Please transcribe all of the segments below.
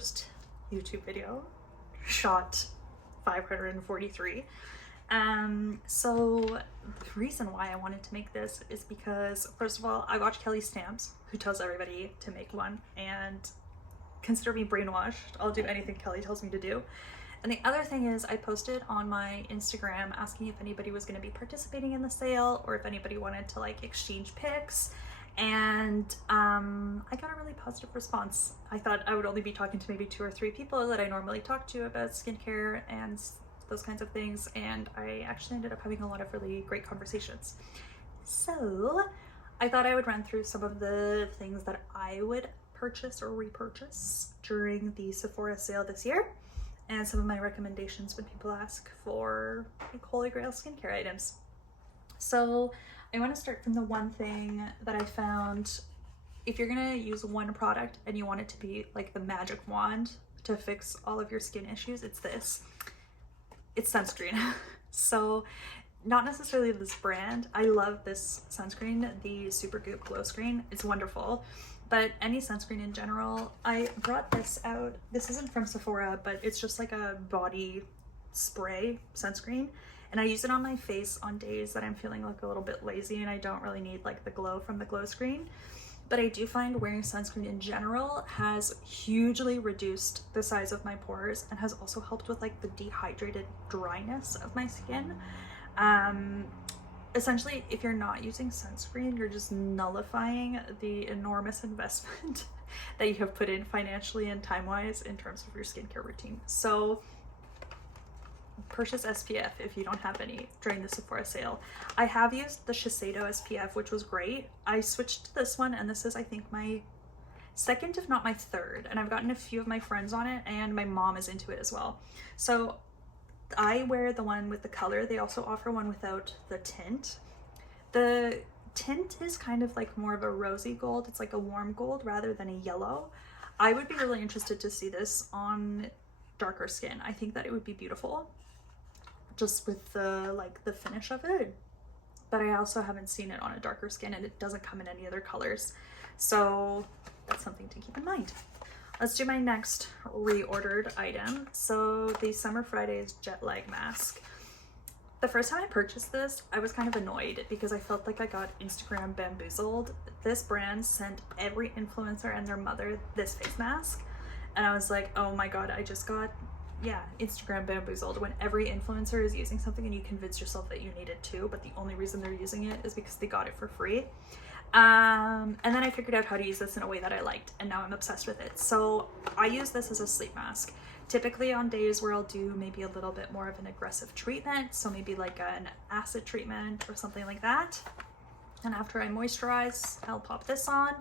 first YouTube video, shot 543. So the reason why I wanted to make this is because, first of all, I watch Kelly Stamps, who tells everybody to make one, and consider me brainwashed. I'll do anything Kelly tells me to do. And the other thing is, I posted on my Instagram asking if anybody was going to be participating in the sale or if anybody wanted to like exchange pics, and I got a really positive response. I thought I would only be talking to maybe 2 or 3 people that I normally talk to about skincare and those kinds of things, and I actually ended up having a lot of really great conversations. So I thought I would run through some of the things that I would purchase or repurchase during the Sephora sale this year, and some of my recommendations when people ask for like holy grail skincare items. So I want to start from the one thing that I found. If you're gonna use one product and you want it to be like the magic wand to fix all of your skin issues, it's this. It's sunscreen. So not necessarily this brand. I love this sunscreen, the Supergoop Glow Screen. It's wonderful. But any sunscreen in general. I brought this out. This isn't from Sephora, but it's just like a body spray sunscreen. And I use it on my face on days that I'm feeling like a little bit lazy and I don't really need like the glow from the glow screen. But I do find wearing sunscreen in general has hugely reduced the size of my pores and has also helped with like the dehydrated dryness of my skin. Essentially, if you're not using sunscreen, you're just nullifying the enormous investment that you have put in financially and time-wise in terms of your skincare routine. So purchase SPF if you don't have any during the Sephora sale. I have used the Shiseido SPF, which was great. I switched to this one, and this is, I think, my second, if not my third, and I've gotten a few of my friends on it, and my mom is into it as well. So I wear the one with the color. They also offer one without the tint. The tint is kind of like more of a rosy gold. It's like a warm gold rather than a yellow. I would be really interested to see this on darker skin. I think that it would be beautiful just with the like the finish of it. But I also haven't seen it on a darker skin, and it doesn't come in any other colors. So that's something to keep in mind. Let's do my next reordered item. So the Summer Fridays jet lag mask. The first time I purchased this, I was kind of annoyed because I felt like I got Instagram bamboozled. This brand sent every influencer and their mother this face mask. And I was like, oh my God, I just got, Instagram bamboozled when every influencer is using something and you convince yourself that you need it too, but the only reason they're using it is because they got it for free. And then I figured out how to use this in a way that I liked, and now I'm obsessed with it. So I use this as a sleep mask, typically on days where I'll do maybe a little bit more of an aggressive treatment, so maybe like an acid treatment or something like that. And after I moisturize, I'll pop this on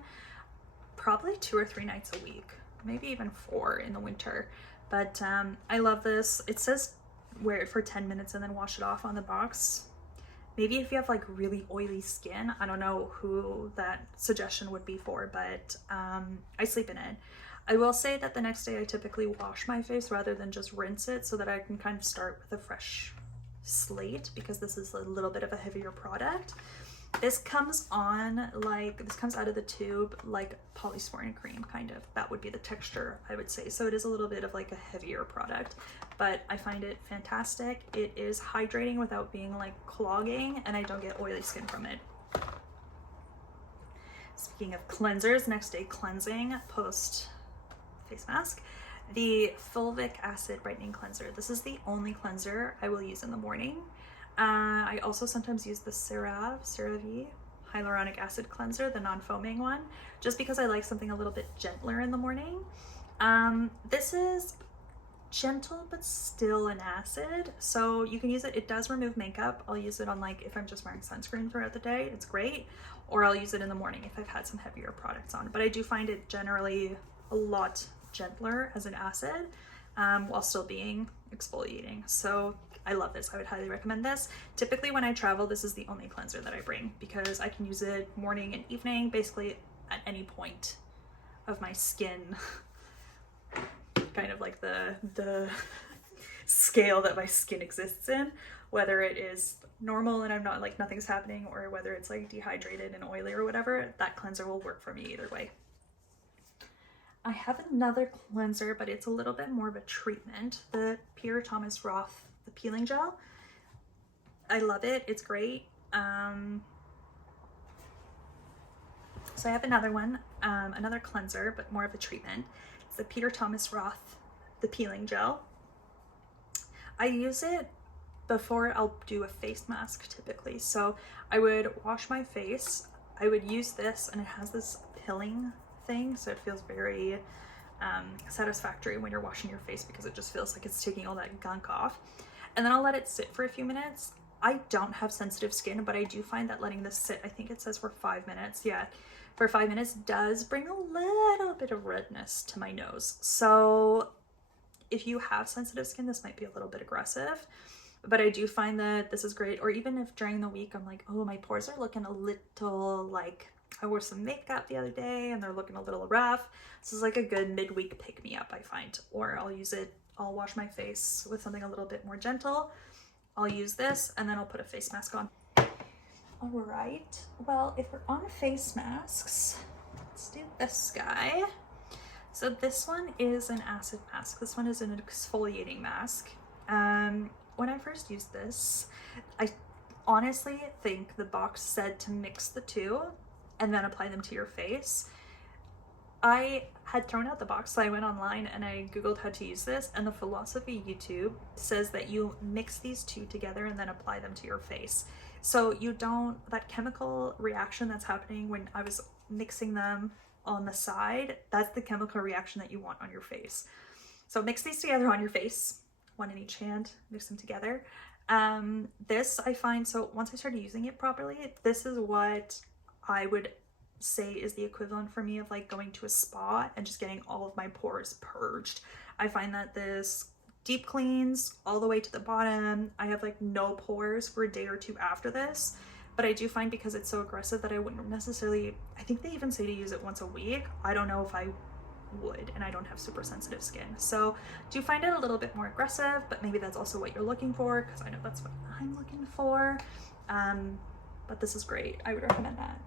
probably 2 or 3 nights a week, maybe even 4 in the winter. But I love this. It says wear it for 10 minutes and then wash it off on the box. Maybe if you have like really oily skin, I don't know who that suggestion would be for, but I sleep in it. I will say that the next day I typically wash my face rather than just rinse it, so that I can kind of start with a fresh slate, because this is a little bit of a heavier product. This comes on like, this comes out of the tube like polysporin cream, kind of. That would be the texture, I would say. So it is a little bit of like a heavier product, but I find it fantastic. It is hydrating without being like clogging, and I don't get oily skin from it. Speaking of cleansers, next day cleansing post face mask, the fulvic acid brightening cleanser. This is the only cleanser I will use in the morning. I also sometimes use the Sephora VIB hyaluronic acid cleanser, the non-foaming one, just because I like something a little bit gentler in the morning. This is gentle but still an acid, so you can use it. It does remove makeup. I'll use it on like if I'm just wearing sunscreen throughout the day, it's great, or I'll use it in the morning if I've had some heavier products on. But I do find it generally a lot gentler as an acid while still being exfoliating. So I love this. I would highly recommend this. Typically when I travel, this is the only cleanser that I bring, because I can use it morning and evening, basically at any point of my skin, kind of like the scale that my skin exists in, whether it is normal and I'm not like nothing's happening, or whether it's like dehydrated and oily or whatever. That cleanser will work for me either way. I have another cleanser, but it's a little bit more of a treatment. The Peter Thomas Roth, the peeling gel. I love it. It's great. So I have another one, another cleanser, but more of a treatment. It's the Peter Thomas Roth, the peeling gel. I use it before I'll do a face mask typically. So I would wash my face. I would use this, and it has this pilling thing, so it feels very satisfactory when you're washing your face because it just feels like it's taking all that gunk off. And then I'll let it sit for a few minutes. I don't have sensitive skin, but I do find that letting this sit, I think it says for 5 minutes, yeah, for 5 minutes does bring a little bit of redness to my nose. So if you have sensitive skin, this might be a little bit aggressive, but I do find that this is great. Or even if during the week I'm like, oh, my pores are looking a little like, I wore some makeup the other day and they're looking a little rough. This is like a good midweek pick me up, I find. Or I'll wash my face with something a little bit more gentle. I'll use this and then I'll put a face mask on. All right, well, if we're on face masks, let's do this guy. So this one is an acid mask. This one is an exfoliating mask. When I first used this, I honestly think the box said to mix the two and then apply them to your face. I had thrown out the box, so I went online and I googled how to use this, and the philosophy YouTube says that you mix these two together and then apply them to your face. So you don't, that chemical reaction that's happening when I was mixing them on the side, that's the chemical reaction that you want on your face. So mix these together on your face, one in each hand, mix them together. This I find, so once I started using it properly, this is what I would say is the equivalent for me of like going to a spa and just getting all of my pores purged. I find that this deep cleans all the way to the bottom. I have like no pores for a day or two after this, but I do find because it's so aggressive that I wouldn't necessarily, I think they even say to use it once a week. I don't know if I would, and I don't have super sensitive skin, so do find it a little bit more aggressive, but maybe that's also what you're looking for, because I know that's what I'm looking for. But this is great. I would recommend that.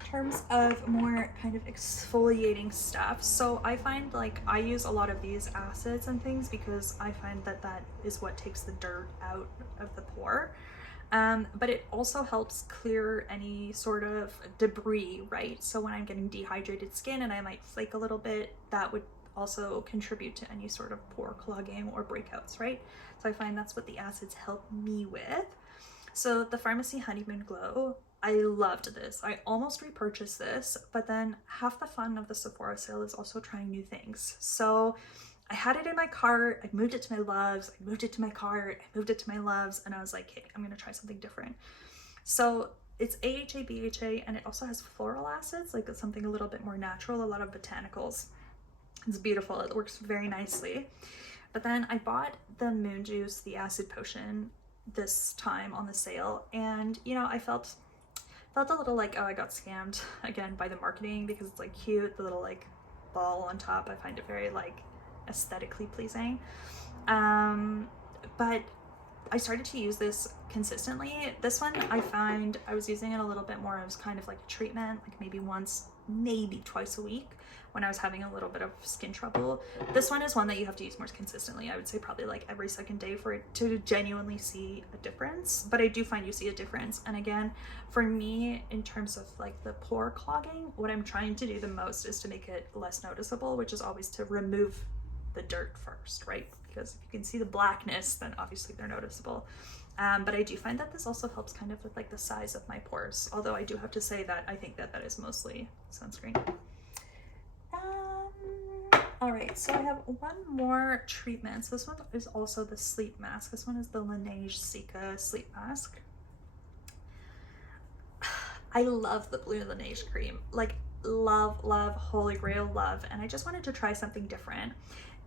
In terms of more kind of exfoliating stuff, so I find like I use a lot of these acids and things because I find that that is what takes the dirt out of the pore. But it also helps clear any sort of debris, right? So when I'm getting dehydrated skin and I might flake a little bit, that would also contribute to any sort of pore clogging or breakouts, right? So I find that's what the acids help me with. So the Pharmacy Honeymoon Glow, I loved this. I almost repurchased this, but then half the fun of the Sephora sale is also trying new things. So I had it in my cart, I moved it to my loves, I moved it to my cart, I moved it to my loves, and I was like, hey, I'm gonna try something different. So it's AHA, BHA, and it also has floral acids, like it's something a little bit more natural, a lot of botanicals. It's beautiful, it works very nicely. But then I bought the Moon Juice, the acid potion, this time on the sale, and you know, I felt a little like, oh, I got scammed again by the marketing, because it's like cute, the little like ball on top. I find it very like aesthetically pleasing. But I started to use this consistently. This one I find I was using it a little bit more as kind of like a treatment, like maybe once, maybe twice a week when I was having a little bit of skin trouble. This one is one that you have to use more consistently. I would say probably like every second day for it to genuinely see a difference, but I do find you see a difference. And again, for me, in terms of like the pore clogging, what I'm trying to do the most is to make it less noticeable, which is always to remove the dirt first, right? Because if you can see the blackness, then obviously they're noticeable. But I do find that this also helps kind of with like the size of my pores, although I do have to say that I think that that is mostly sunscreen. All right, so I have one more treatment. So this one is also the sleep mask. This one is the Laneige Cica sleep mask. I love the blue Laneige cream, like love, love, holy grail love. And I just wanted to try something different.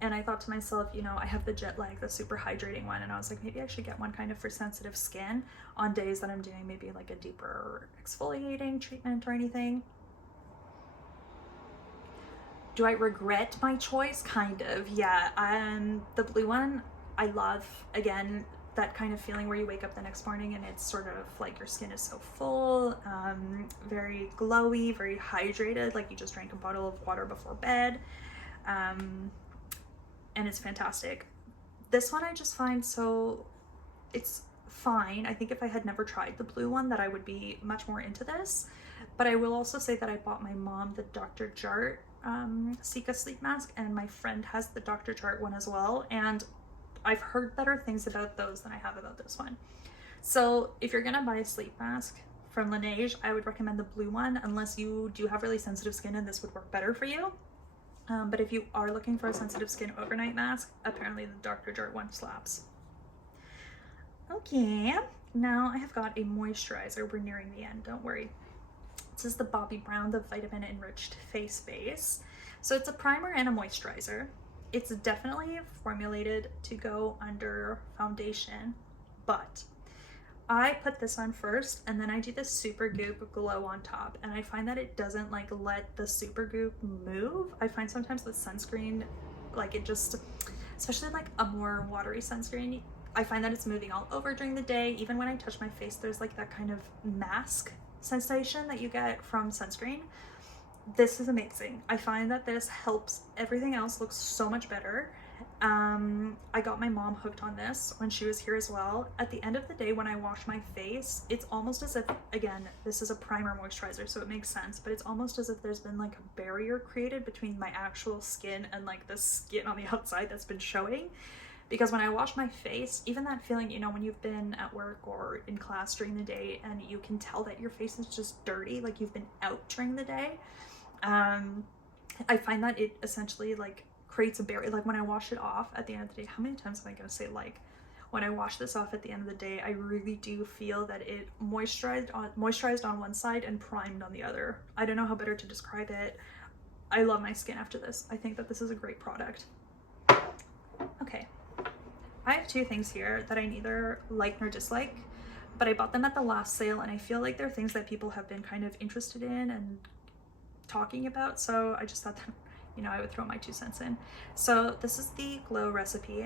And I thought to myself, you know, I have the Jet Lag, the super hydrating one, and I was like, maybe I should get one kind of for sensitive skin on days that I'm doing maybe like a deeper exfoliating treatment or anything. Do I regret my choice? Kind of, yeah. The blue one I love. Again, that kind of feeling where you wake up the next morning and it's sort of like your skin is so full, very glowy, very hydrated, like you just drank a bottle of water before bed. And it's fantastic. This one I just find so, it's fine. I think if I had never tried the blue one that I would be much more into this. But I will also say that I bought my mom the Dr. Jart Sika sleep mask, and my friend has the Dr. Jart one as well, and I've heard better things about those than I have about this one. So if you're gonna buy a sleep mask from Laneige, I would recommend the blue one, unless you do have really sensitive skin and this would work better for you. But if you are looking for a sensitive skin overnight mask, apparently the Dr. Jart one slaps. Okay, now I have got a moisturizer. We're nearing the end, don't worry. This is the Bobbi Brown, the Vitamin Enriched Face Base. So it's a primer and a moisturizer. It's definitely formulated to go under foundation, but I put this on first and then I do the Super Goop Glow on top, and I find that it doesn't like let the Super Goop move. I find sometimes with sunscreen, like it just, especially like a more watery sunscreen, I find that it's moving all over during the day. Even when I touch my face, there's like that kind of mask sensation that you get from sunscreen. This is amazing. I find that this helps everything else look so much better. I got my mom hooked on this when she was here as well. At the end of the day, when I wash my face, it's almost as if, again, this is a primer moisturizer, so it makes sense, but it's almost as if there's been like a barrier created between my actual skin and like the skin on the outside that's been showing. Because when I wash my face, even that feeling, you know, when you've been at work or in class during the day and you can tell that your face is just dirty, like you've been out during the day, I find that it essentially like creates a barrier. Like when I wash it off at the end of the day, how many times am I going to say like, when I wash this off at the end of the day, I really do feel that it moisturized on one side and primed on the other. I don't know how better to describe it. I love my skin after this. I think that this is a great product. Okay. I have two things here that I neither like nor dislike, but I bought them at the last sale and I feel like they're things that people have been kind of interested in and talking about, so I just thought that, you know, I would throw my 2 cents in. So this is the Glow Recipe,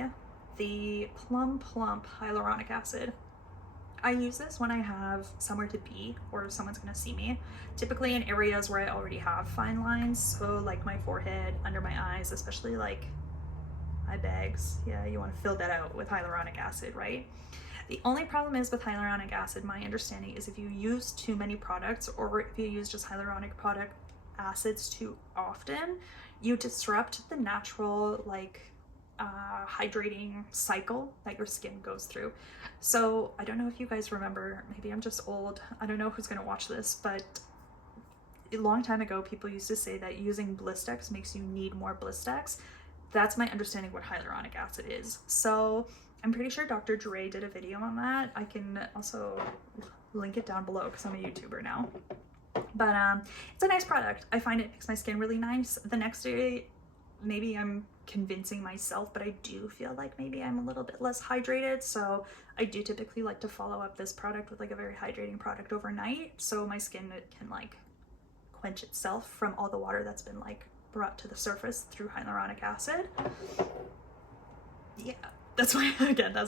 the Plum Plump Hyaluronic Acid. I use this when I have somewhere to be or someone's gonna see me, typically in areas where I already have fine lines, so like my forehead, under my eyes, especially like eye bags. Yeah, you want to fill that out with hyaluronic acid, right? The only problem is with hyaluronic acid, my understanding is if you use too many products, or if you use just hyaluronic acids too often, you disrupt the natural like hydrating cycle that your skin goes through. So I don't know if you guys remember, maybe I'm just old, I don't know who's gonna watch this, but a long time ago people used to say that using Blistex makes you need more Blistex. That's my understanding what hyaluronic acid is. So I'm pretty sure Dr. Dre did a video on that. I can also link it down below because I'm a YouTuber now. But it's a nice product. I find it makes my skin really nice. The next day, maybe I'm convincing myself, but I do feel like maybe I'm a little bit less hydrated. So I do typically like to follow up this product with like a very hydrating product overnight, so my skin can like quench itself from all the water that's been like brought to the surface through hyaluronic acid. Yeah, that's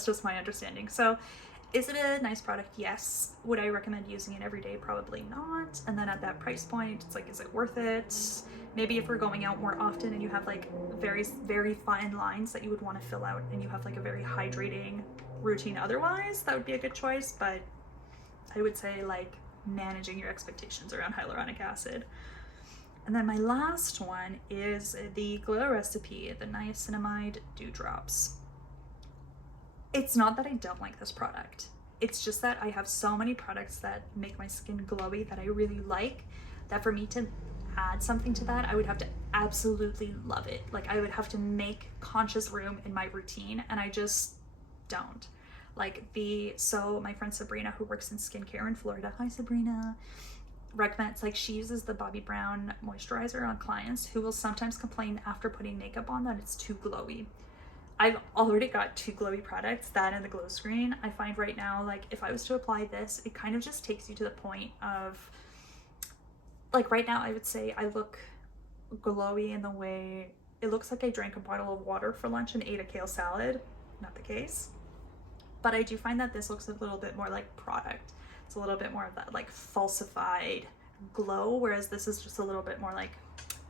just my understanding. So is it a nice product? Yes. Would I recommend using it every day? Probably not. And then at that price point, it's like, is it worth it? Maybe if we're going out more often and you have like very, very fine lines that you would want to fill out and you have like a very hydrating routine otherwise, that would be a good choice. But I would say like managing your expectations around hyaluronic acid. And then my last one is the Glow Recipe, the Niacinamide Dewdrops. It's not that I don't like this product. It's just that I have so many products that make my skin glowy that I really like, that for me to add something to that, I would have to absolutely love it. Like I would have to make conscious room in my routine, and I just don't. So my friend Sabrina, who works in skincare in Florida, hi Sabrina, recommends, like she uses the Bobbi Brown moisturizer on clients who will sometimes complain after putting makeup on that it's too glowy. I've already got 2 glowy products, that and the glow screen. I find right now, like if I was to apply this, it kind of just takes you to the point of, like right now I would say I look glowy in the way, it looks like I drank a bottle of water for lunch and ate a kale salad. Not the case. but I do find that this looks a little bit more like product. It's a little bit more of that like falsified glow, whereas this is just a little bit more like,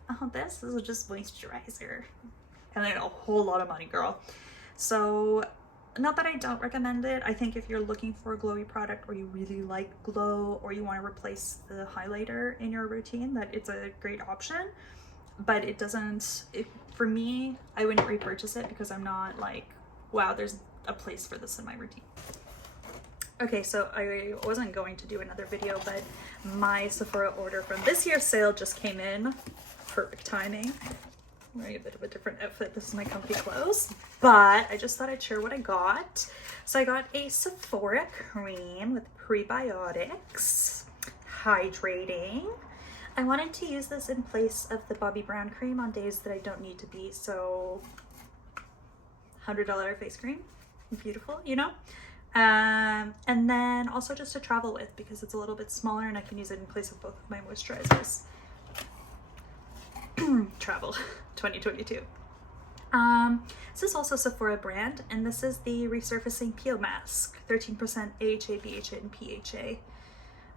oh, this is just moisturizer. And then a whole lot of money, girl. So not that I don't recommend it. I think if you're looking for a glowy product, or you really like glow, or you want to replace the highlighter in your routine, that it's a great option. But it doesn't, for me, I wouldn't repurchase it because I'm not like, wow, there's a place for this in my routine. Okay, so I wasn't going to do another video, but my Sephora order from this year's sale just came in. Perfect timing. I'm wearing a bit of a different outfit. This is my comfy clothes, but I just thought I'd share what I got. So I got a Sephora cream with prebiotics, hydrating. I wanted to use this in place of the Bobbi Brown cream on days that I don't need to be so $100 face cream. Beautiful, you know? And then also just to travel with, because it's a little bit smaller and I can use it in place of both of my moisturizers. Travel 2022. This is also Sephora brand, and this is the resurfacing peel mask, 13% AHA, BHA, and PHA.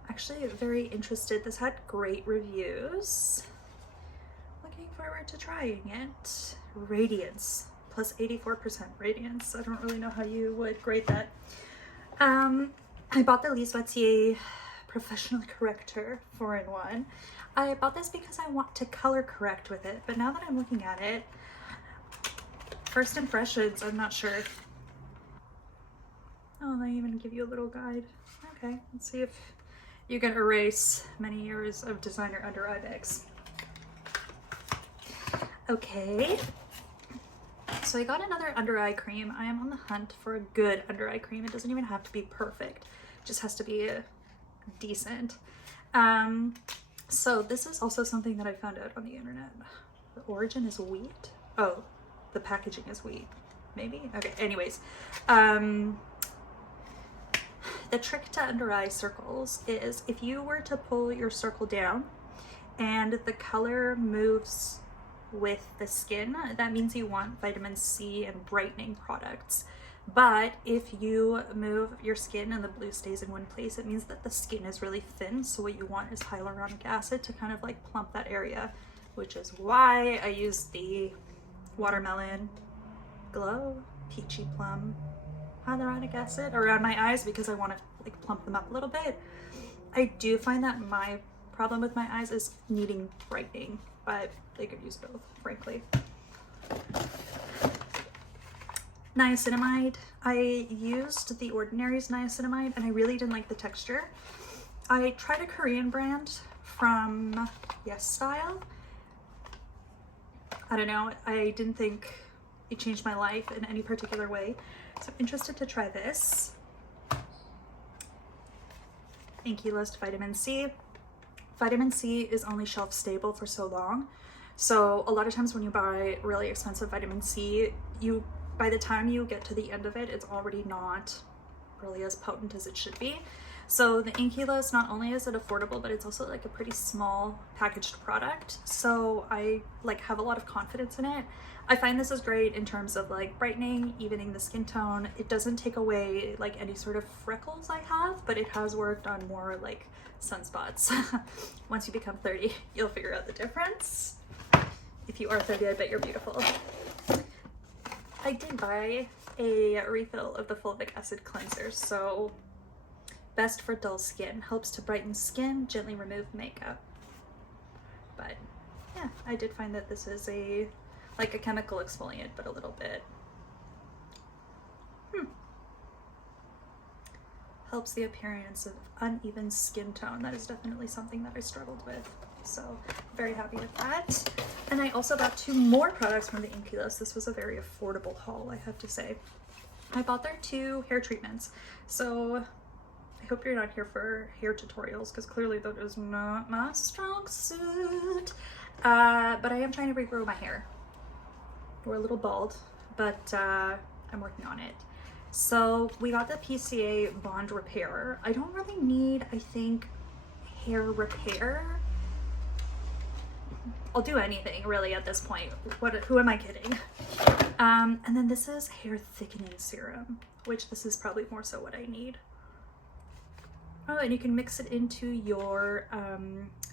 Actually very interested. This had great reviews. Looking forward to trying it. Radiance, plus 84% radiance. I don't really know how you would grade that. I bought the Lise Vatier Professional Corrector 4-in-1. I bought this because I want to color correct with it, but now that I'm looking at it, first impressions, I'm not sure. Oh, they even give you a little guide. Okay, let's see if you can erase many years of designer under eye bags. Okay, so I got another under eye cream. I am on the hunt for a good under eye cream. It doesn't even have to be perfect. It just has to be decent. So this is also something that I found out on the internet. The origin is wheat. Oh, the packaging is wheat, maybe? Okay, anyways. The trick to under eye circles is if you were to pull your circle down and the color moves with the skin, that means you want vitamin C and brightening products. But if you move your skin and the blue stays in one place, it means that the skin is really thin. So what you want is hyaluronic acid to kind of like plump that area, which is why I use the Watermelon Glow Peachy Plum hyaluronic acid around my eyes because I want to like plump them up a little bit. I do find that my problem with my eyes is needing brightening, but they could use both, frankly. Niacinamide. I used The Ordinary's niacinamide and I really didn't like the texture. I tried a Korean brand from Yes Style. I don't know, I didn't think it changed my life in any particular way. So I'm interested to try this. Inkey List Vitamin C. Vitamin C is only shelf stable for so long. So a lot of times when you buy really expensive vitamin C, by the time you get to the end of it, it's already not really as potent as it should be. So the Inkey List, not only is it affordable, but it's also like a pretty small packaged product. So I like have a lot of confidence in it. I find this is great in terms of like brightening, evening the skin tone. It doesn't take away like any sort of freckles I have, but it has worked on more like sunspots. Once you become 30, you'll figure out the difference. If you are 30, I bet you're beautiful. I did buy a refill of the fulvic acid cleanser, so best for dull skin, helps to brighten skin, gently remove makeup. But yeah, I did find that this is like a chemical exfoliant, but a little bit helps the appearance of uneven skin tone. That is definitely something that I struggled with, so very happy with that. And I also got 2 more products from the Inkey List. This was a very affordable haul, I have to say. I bought their 2 hair treatments. So I hope you're not here for hair tutorials, because clearly that is not my strong suit. But I am trying to regrow my hair. We're a little bald, but I'm working on it. So we got the PCA Bond Repair. I don't really need, I think, hair repair. I'll do anything really at this point. Who am I kidding? And then this is hair thickening serum, which this is probably more so what I need. Oh, and you can mix it into your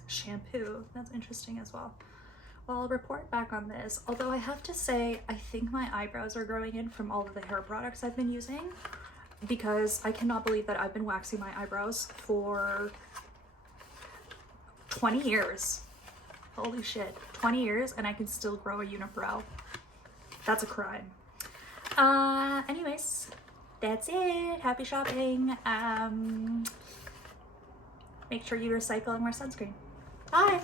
shampoo. That's interesting as well. Well, I'll report back on this. Although I have to say, I think my eyebrows are growing in from all of the hair products I've been using, because I cannot believe that I've been waxing my eyebrows for 20 years. Holy shit, 20 years and I can still grow a unibrow. That's a crime. Anyways, that's it. Happy shopping. Make sure you recycle and wear sunscreen. Bye.